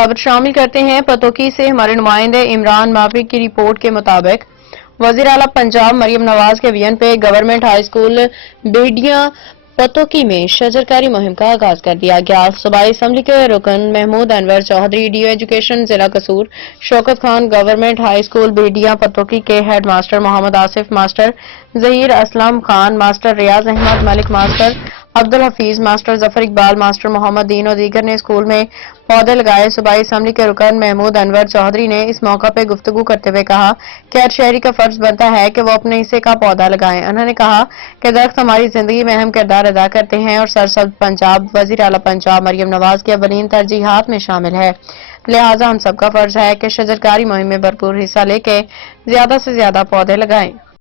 خبر شامل کرتے ہیں پتوکی سے ہمارے نمائندے عمران مافی کی رپورٹ کے مطابق وزیر اعلیٰ پنجاب مریم نواز کے بیان پہ government high school Bedian Pattoki میں شجرکاری مہم کا آغاز کر دیا گیا۔ صوبائی اسمبلی کے رکن Mahmood Anwar Chaudhry, D O education ضلع Kasur, Shaukat Khan government high school Bedian Pattoki کے head master Muhammad Asif, master Zaheer Aslam Khan, master Riaz Ahmad Malik, master Abdul Hafeez, master Zafar Iqbal, master Muhammad Din اور دیگر نے اسکول میں پودے لگائے۔ صوبائی اسمبلی کے رکن محمود انور چودھری نے اس موقع پہ گفتگو کرتے ہوئے کہا کہ ہر شہری کا فرض بنتا ہے کہ وہ اپنے حصے کا پودا لگائیں۔ انہوں نے کہا کہ درخت ہماری زندگی میں اہم کردار ادا کرتے ہیں اور سرسبز پنجاب وزیر اعلیٰ پنجاب مریم نواز کی اولین ترجیحات میں شامل ہے، لہٰذا ہم سب کا فرض ہے کہ شجرکاری مہم میں بھرپور حصہ لے کے زیادہ سے زیادہ پودے لگائیں۔